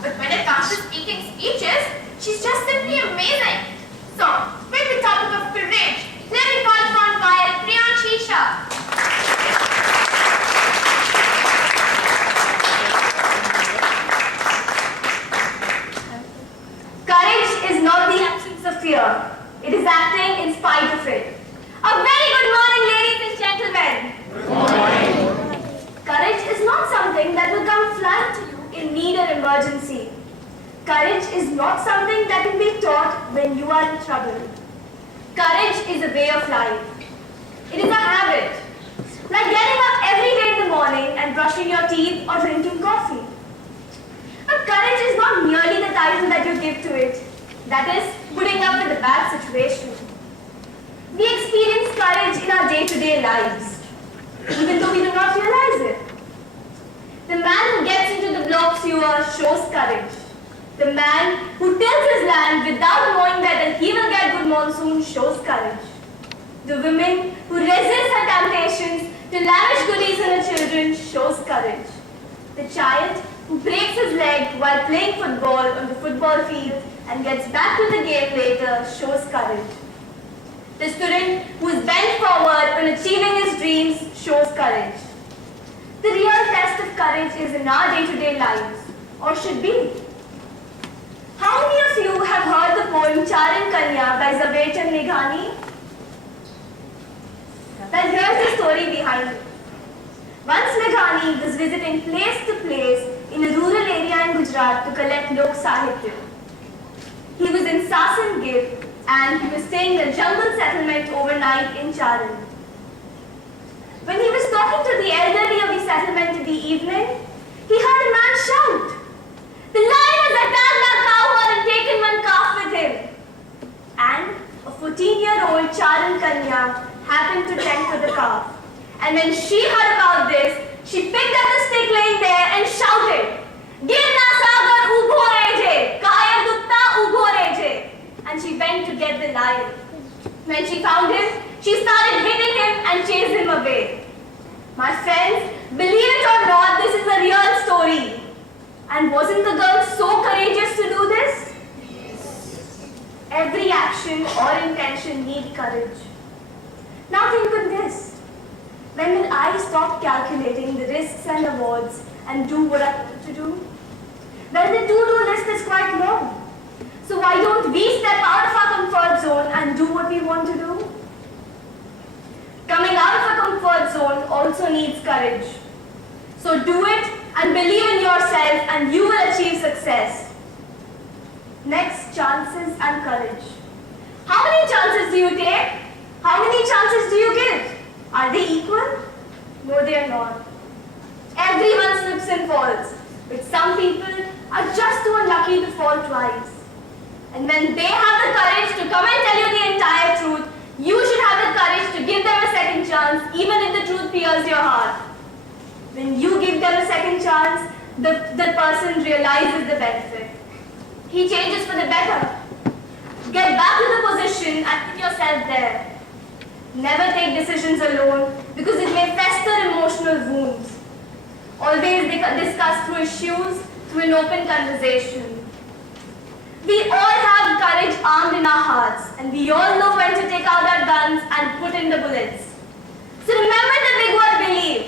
But when it comes to speaking speeches, she's just simply amazing. So, with the topic of courage, let me call upon Gail Priyanshisha. Courage is not the absence of fear. It is acting in spite of it. A very good morning, ladies and gentlemen. Good morning. Courage is not something that will come flying to you in need or emergency. Courage is not something that can be taught when you are in trouble. Courage is a way of life. It is a habit. Like getting up every day in the morning and brushing your teeth or drinking coffee. But courage is not merely the title that you give to it. That is, putting up with a bad situation. We experience courage in our day-to-day lives, even though we do not realize it. The man who gets into the block sewer shows courage. The man who tills his land without knowing that he will get good monsoon shows courage. The woman who resists her temptations to lavish goodies on her children shows courage. The child who breaks his leg while playing football on the football field and gets back to the game later shows courage. The student who is bent forward on achieving his dreams shows courage. The real test of courage is in our day-to-day lives, or should be. How many of you have heard the poem Charan Kanya by Zaveta Meghani? Well, here's the story behind it. Once Meghani was visiting place to place in a rural area in Gujarat to collect Lok Sahitya. He was in Sasan Gir and he was staying in a jungle settlement overnight in Charan. When he was talking to the elderly of the settlement in the evening, he heard a man shout, "The lion has attacked our cowherd and taken one calf with him." And a 14-year-old Charan Kanya happened to tend to the calf. And when she heard about this, she picked up the stick laying there and shouted, "Girna sagar ubho reje, kaya dutta ubho reje." And she went to get the lion. When she found him, she started hitting him and chased him away. My friends, believe it or not, this is a real story. And wasn't the girl so courageous to do this? Every action or intention needs courage. Now think of this. When will I stop calculating the risks and rewards and do what I want to do? Well, the to-do list is quite long. So why don't we step out of our comfort zone and do what we want to do? Coming out of a comfort zone also needs courage. So do it and believe in yourself and you will achieve success. Next, chances and courage. How many chances do you take? How many chances do you give? Are they equal? No, they are not. Everyone slips and falls, but some people are just too unlucky to fall twice. And when they have the courage to come and tell you the entire truth, you should have the courage to give them a second chance, even if the truth pierces your heart. When you give them a second chance, the person realizes the benefit. He changes for the better. Get back to the position and put yourself there. Never take decisions alone because it may fester emotional wounds. Always discuss through issues through an open conversation. We all have courage armed in our hearts and we all know when to take out our guns and put in the bullets. So remember the big word believe.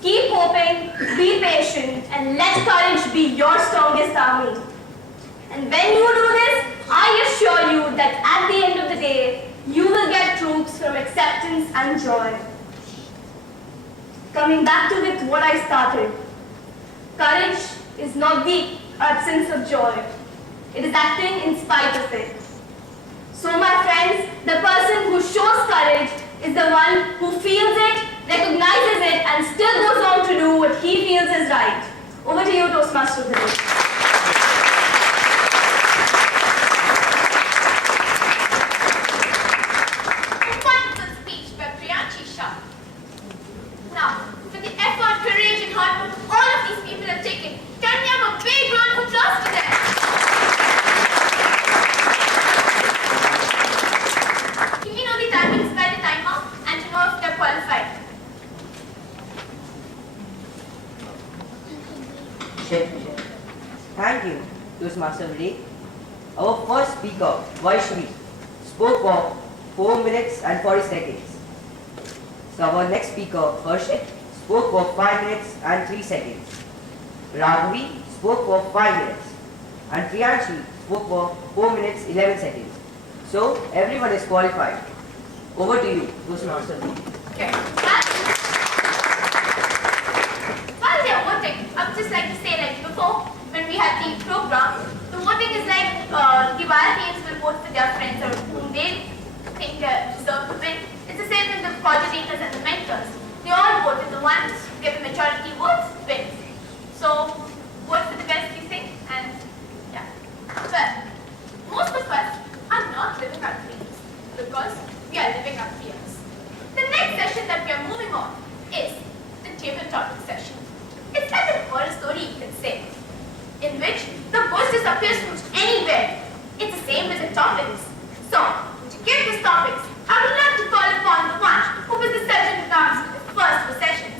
Keep hoping, be patient and let courage be your strongest army. And when you do this, I assure you that at the end of the day, you will get troops from acceptance and joy. Coming back to with what I started. Courage is not the absence of joy. It is acting in spite of it. So my friends, the person who shows courage is the one who feels it, recognizes it and still goes on to do what he feels is right. Over to you, Toastmaster of the day. Thank you, Toastmaster Vivek. Our first speaker, Vaishvi, spoke for 4 minutes and 40 seconds. So our next speaker, Harshit, spoke for 5 minutes and 3 seconds. Raghavi spoke for 5 minutes. And Priyanshi spoke for 4 minutes 11 seconds. So everyone is qualified. Over to you, Toastmaster Vivek. Okay. While they are voting, I would just like to say, like before, when we had the program, the voting is like Gujarati will vote for their friends or whom they think deserve to win. It's the same with the coordinators and the mentors. They all voted. The ones who get the majority votes win. So vote for the best, you think, and yeah. Well, most of us are not living our dreams because we are living our fears. The next session that we are moving on is the table topic session. It's like a horror story, you can say, in which the ghost disappears from anywhere. It's the same with the topics. So, to give these topics, I would like to call upon the one who was the sergeant at arms for the first two sessions,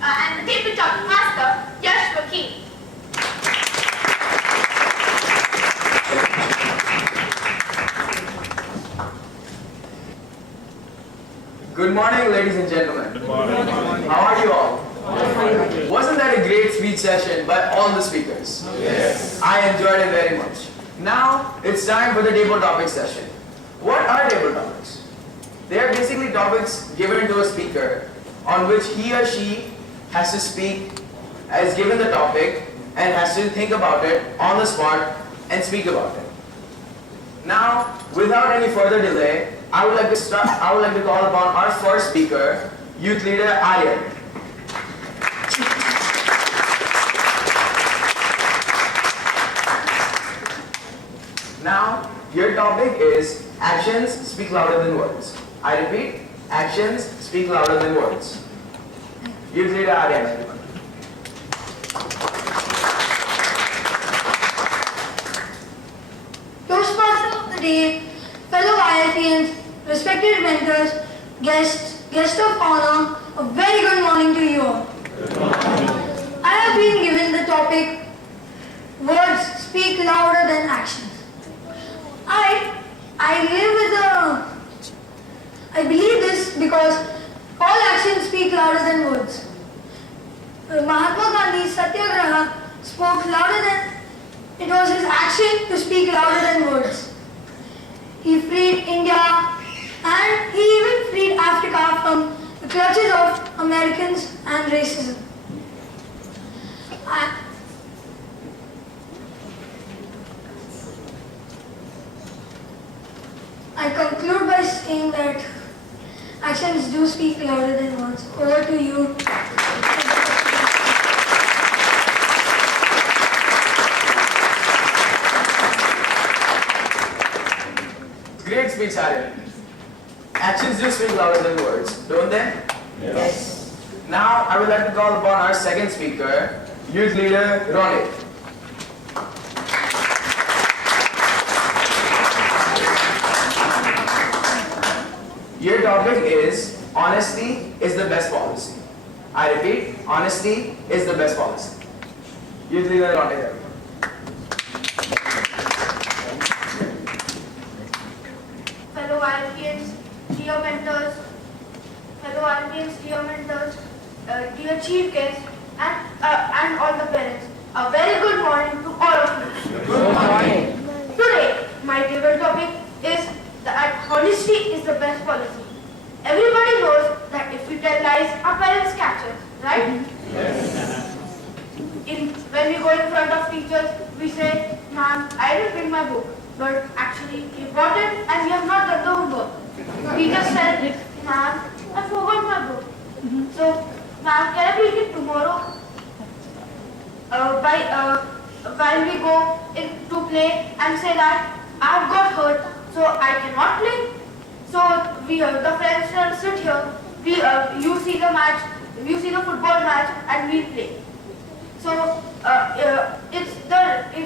and the table topic master, Yash Vakil. Good morning, ladies and gentlemen. Good morning. How are you all? Wasn't that a great speech session by all the speakers? Yes. I enjoyed it very much. Now, it's time for the table topic session. What are table topics? They are basically topics given to a speaker on which he or she has to speak as given the topic and has to think about it on the spot and speak about it. Now, without any further delay, I would like to call upon our first speaker, Youth Leader Aryan. Now, your topic is actions speak louder than words. I repeat, actions speak louder than words. Youth Leader Aryan, everyone. Toastmaster of the day, fellow IITians, respected mentors, guests of honor, a very good morning to you all. I have been given the topic, words speak louder than actions. I believe this because all actions speak louder than words. Mahatma Gandhi's Satyagraha spoke louder than, it was his action to speak louder than words. He freed India and he even freed Africa from the clutches of Americans and racism. I conclude by saying that actions do speak louder than words. Over to you. Great speech, Aryan. Actions do speak louder than words, don't they? Yes. Now, I would like to call upon our second speaker, Youth Leader Ronit. Your topic is, honesty is the best policy. I repeat, honesty is the best policy. Youth Leader Ronit, everyone. Fellow IITians, dear mentors, dear chief guests, and all the parents, a very good morning to all of you. Good morning. Today, my table topic is that honesty is the best policy. Everybody knows that if we tell lies, our parents catch us, right? Yes. When we go in front of teachers, we say, "Ma'am, I didn't bring my book." But actually, we bought it and we have not done the homework. Teacher said, "Ma'am, I forgot my book." So, "Ma'am, can I bring it tomorrow?" While we go in to play and say that, "I've got hurt, so I cannot play." So, the friends will sit here, you see the match, you see the football match and we play. So, it's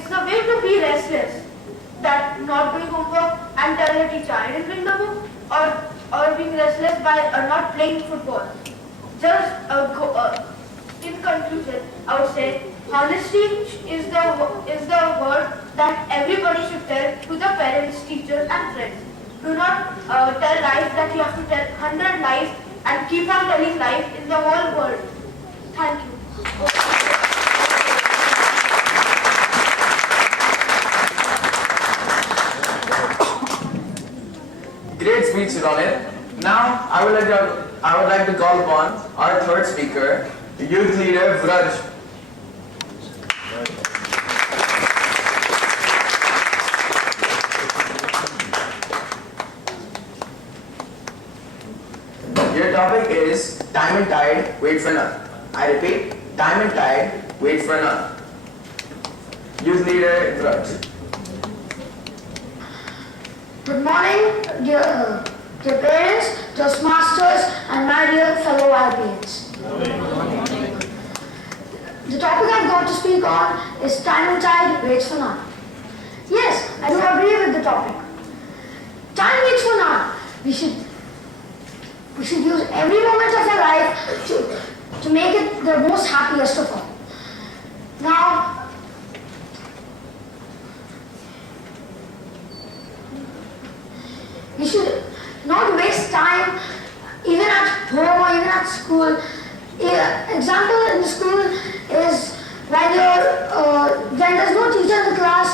the way to be restless. That not doing homework and tell the teacher I didn't bring the book, or being restless by not playing football. Just in conclusion, I would say Honesty is the word that everybody should tell to the parents, teachers and friends. Do not tell lies that you have to tell 100 lies and keep on telling lies in the whole world. Thank you. Great speech, Ronit. Now, I would like to call upon our third speaker, youth leader Vraj. Your topic is time and tide, wait for none. I repeat, time and tide, wait for none. Youth leader Vraj. Good morning, dear parents, Toastmasters, and my dear fellow IBs. The topic I've got to speak on is time and tide waits for none. Yes, I do agree with the topic. Time waits for none. We should use every moment of our life to make it the most happiest of all. Now, we should not waste time even at home or even at school. Example in school is when there's no teacher in the class,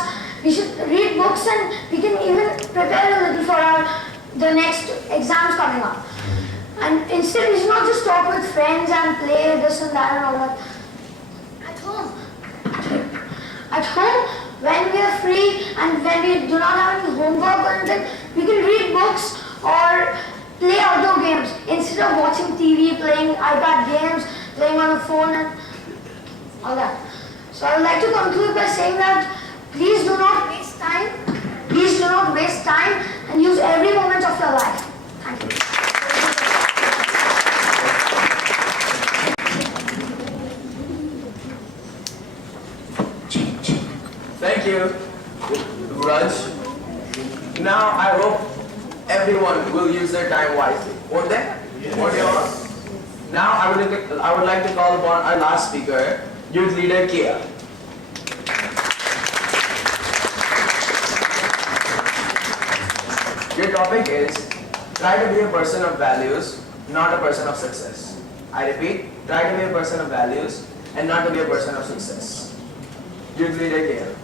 we should read books and we can even prepare a little for the next exams coming up. And instead we should not just talk with friends and play this and that and all that. At home, when we are free and when we do not have any homework or anything, we can read books or play outdoor games instead of watching TV, playing iPad games, playing on the phone and all that. So I would like to conclude by saying that please do not waste time. Please do not waste time and use every moment of your life. Thank you. Thank you, Raj. Now I hope everyone will use their time wisely, won't they? Won't you all? Now I would like to call upon our last speaker, youth leader Kia. Your topic is try to be a person of values, not a person of success. I repeat, try to be a person of values and not to be a person of success. Youth leader Kia.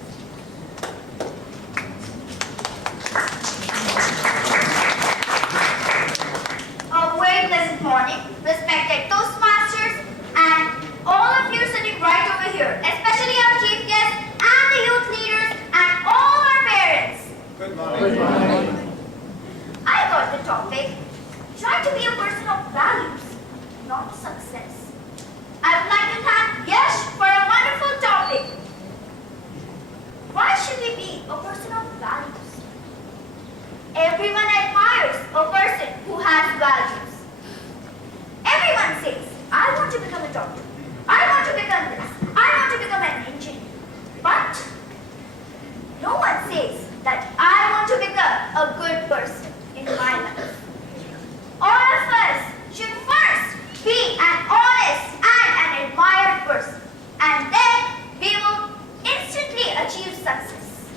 A very pleasant morning, respected Toastmasters, and all of you sitting right over here, especially our chief guests and the youth leaders and all our parents. Good morning. I got the topic, try to be a person of values, not success. I would like to thank Yash for a wonderful topic. Why should we be a person of values? Everyone admires a person who has values. Everyone says, I want to become a doctor. I want to become this. I want to become an engineer. But no one says that I want to become a good person in my life. All of us should first be an honest and an admired person. And then we will instantly achieve success.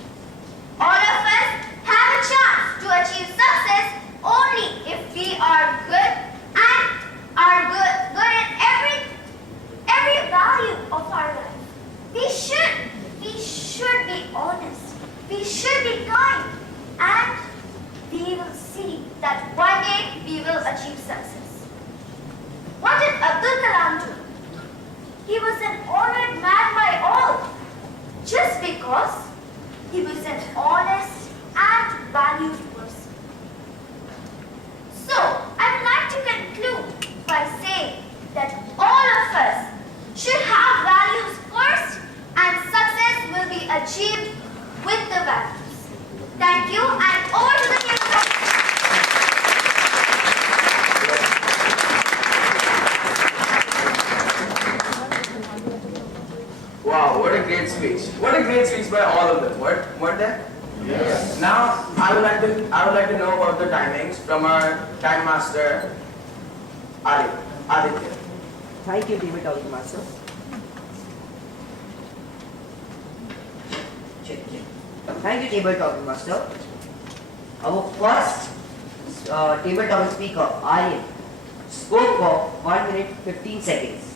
All of us have a chance to achieve success only if we are good and are good in every value of our life. We should be honest. We should be kind, and we will see that one day we will achieve success. What did Abdul Kalam do? He was an honored man by all, just because he was an honest and valued person. So, I would like to conclude by saying that all of us should have values first, and success will be achieved with the values. Thank you, and over to the next. Wow, what a great speech. What a great speech by all of them. Weren't they? Yes. Now I would like to know about the timings from our time master Aditya. Thank you, David Master. Check. Thank you, table topic master. Our first table topic speaker, Aryan, spoke for 1 minute 15 seconds.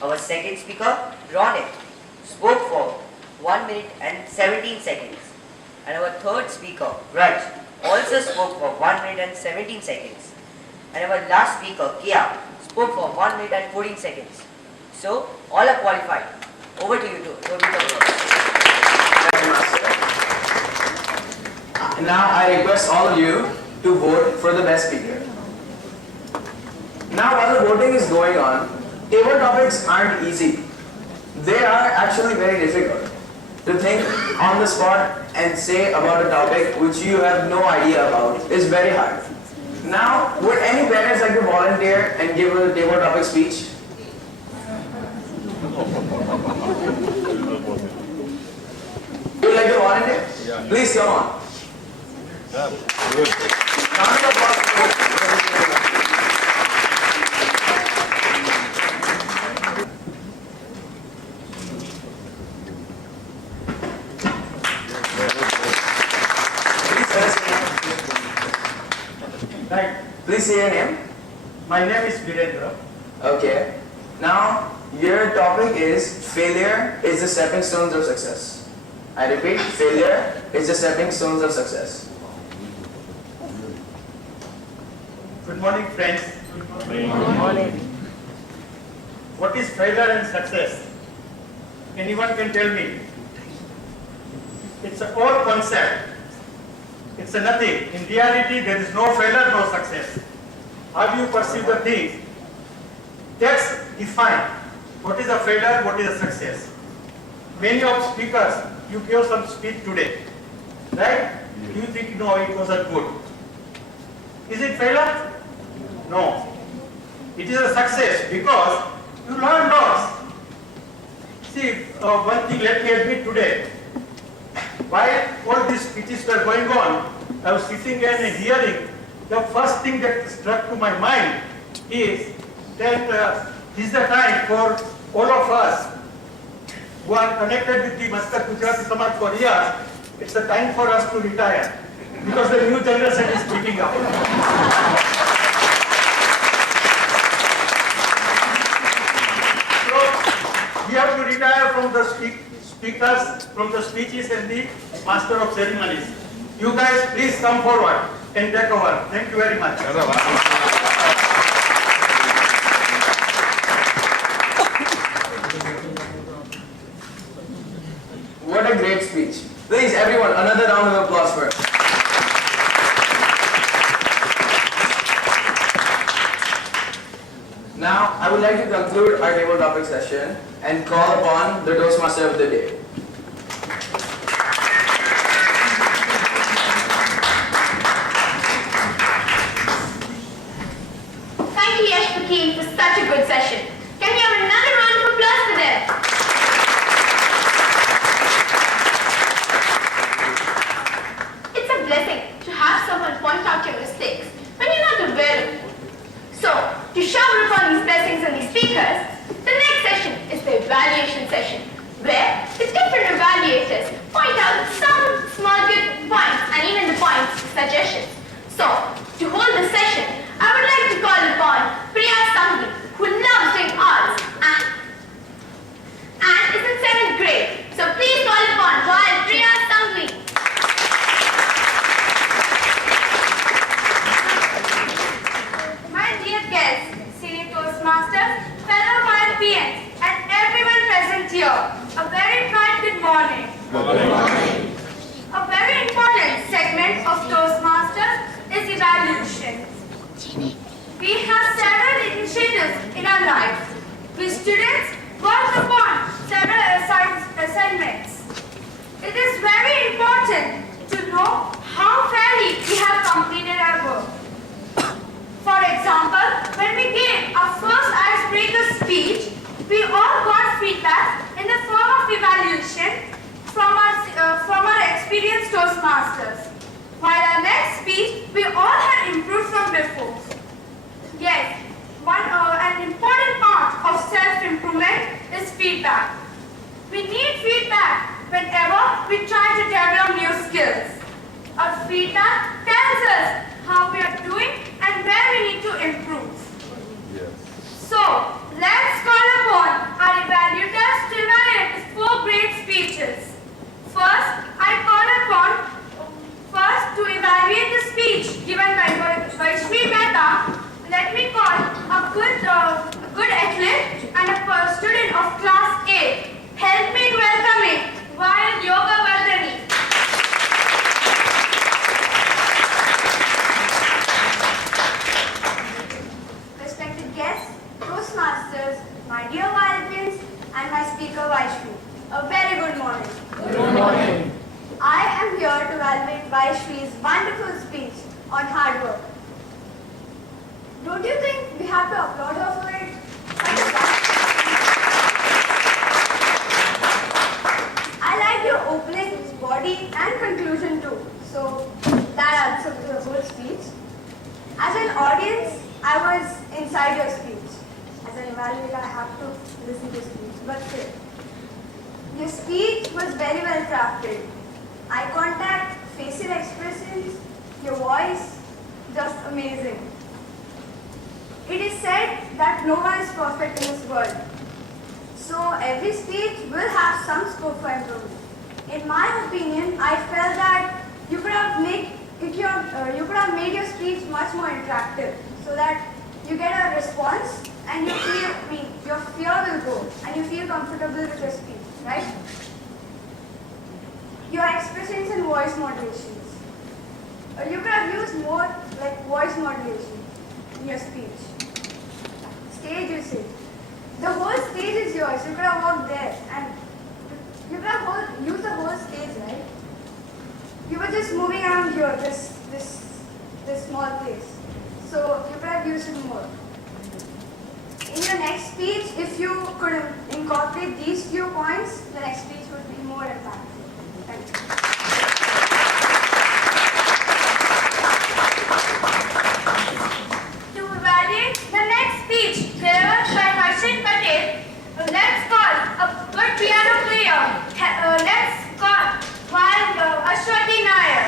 Our second speaker, Ronet, spoke for 1 minute and 17 seconds. And our third speaker, Raj, also spoke for 1 minute and 17 seconds. And our last speaker, Kia, spoke for 1 minute and 14 seconds. So, all are qualified. Over to you, Thank you, Master. Now I request all of you to vote for the best speaker. Now while the voting is going on, table topics aren't easy. They are actually very difficult. To think on the spot and say about a topic which you have no idea about is very hard. Now, would any parents like to volunteer and give a table topic speech? Would you like to volunteer? Yeah. Please come on. Good. Round of applause for- Right. Please say your name. My name is Virendra. Okay. Now, your topic is failure is the stepping stones of success. I repeat, failure is the stepping stones of success. Good morning, friends. Morning. What is failure and success? Anyone can tell me? It's an old concept. It's a nothing. In reality, there is no failure, no success. How you perceive the things, that's defined. What is a failure, what is a success? Many of speakers, you gave some speech today, right? You think, no, it was a good. Is it failure? No. It is a success because you learn lots. See, one thing let me admit today. While all these speeches were going on, I was sitting and hearing. The first thing that struck to my mind is that this is the time for all of us who are connected with the Muscat Gujarati Samaj for years. It's the time for us to retire because the new generation is picking up. So we have to retire from the speakers, from the speeches and the master of ceremonies. You guys please come forward and take over. Thank you very much. What a great speech. Please, everyone, another round of applause for it. Now, I would like to conclude our table topic session and call upon the Toastmaster of the day. Thank you, Yash Fakir, for such a good session. Can we have another round of applause for them? It's a blessing to have someone point out your mistakes when you're not aware of them. So, to shower upon these blessings on these speakers, the next session is the evaluation session, where the different evaluators point out some small good points and even the points suggestions. So, to hold the session, I would like to call upon Priya Sanghi, who loves doing arts and is in 7th grade. So please call upon while Priya Sanghi. My dear guests, senior Toastmasters, fellow Mind PNs, and everyone present here, a very bright good morning. A very important segment of Toastmasters is evaluation. We have several initiatives in our lives. We students work upon several assignments. It is very important to know how fairly we have completed our work. For example, when we gave our first icebreaker speech, we all got feedback in the form of evaluation from our experienced Toastmasters. While our next speech, we all had improved from before. Yes, an important part of self-improvement is feedback. We need feedback whenever we try to develop new skills. Our feedback tells us how we are doing and where we need to improve. Yes. So, let's call upon our evaluators to evaluate the 4 great speeches. First, I call upon to evaluate the speech given by Vaishvi Mehta. Let me call a good athlete and a student of class 8. Help me in welcoming Wild Yoga Vardhani. Respected guests, Toastmasters, my dear Violins, and my speaker Vaishvi. A very good morning. Good morning. I am here to evaluate Vaishvi's wonderful speech on hard work. Don't you think we have to applaud her for it? I like your opening, body, and conclusion too. So that adds up to the whole speech. As an audience, I was inside your speech. As an evaluator, I have to listen to speech. But still, your speech was very well crafted. Eye contact, facial expressions, your voice, just amazing. It is said that no one is perfect in this world. So every speech will have some scope for improvement. In my opinion, I felt that you could have made your speech much more interactive so that you get a response and you feel, your fear will go and you feel comfortable with your speech, right? Your expressions and voice modulations. You could have used more like voice modulation in your speech. Stage usage. The whole stage is yours. You could have walked there and you could have used the whole stage, right? You were just moving around here, this small place. So you could have used it more. In your next speech, if you could incorporate these few points, the next speech would be more impactful. Thank you. To evaluate the next speech delivered by Harshit Patel, let's call a good piano player. Let's call Wild Ashwati Nair.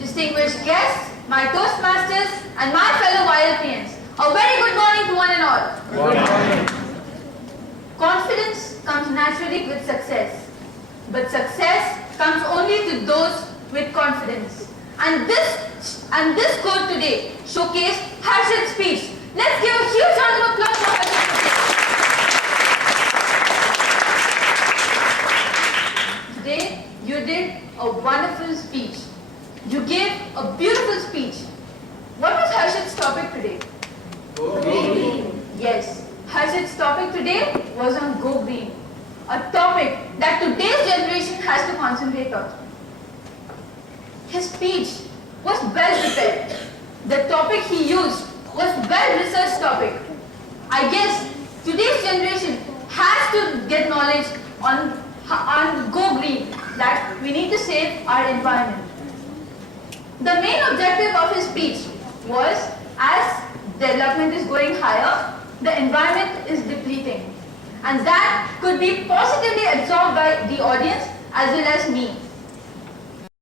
Distinguished guests, my Toastmasters, and my fellow YLPNs, a very good morning to one and all. Good morning. Confidence comes naturally with success, but success comes only to those with confidence. And this quote today showcased Harshit's speech. Let's give a huge round of applause for Harshit. Today, you did a wonderful speech. You gave a beautiful speech. What was Harshit's topic today? Go green. Yes, Harshit's topic today was on Go Green, a topic that today's generation has to concentrate on. His speech was well prepared. The topic he used was well-researched topic. I guess today's generation has to get knowledge on Go Green, that we need to save our environment. The main objective of his speech was, as development is going higher, the environment is depleting. And that could be positively absorbed by the audience as well as me.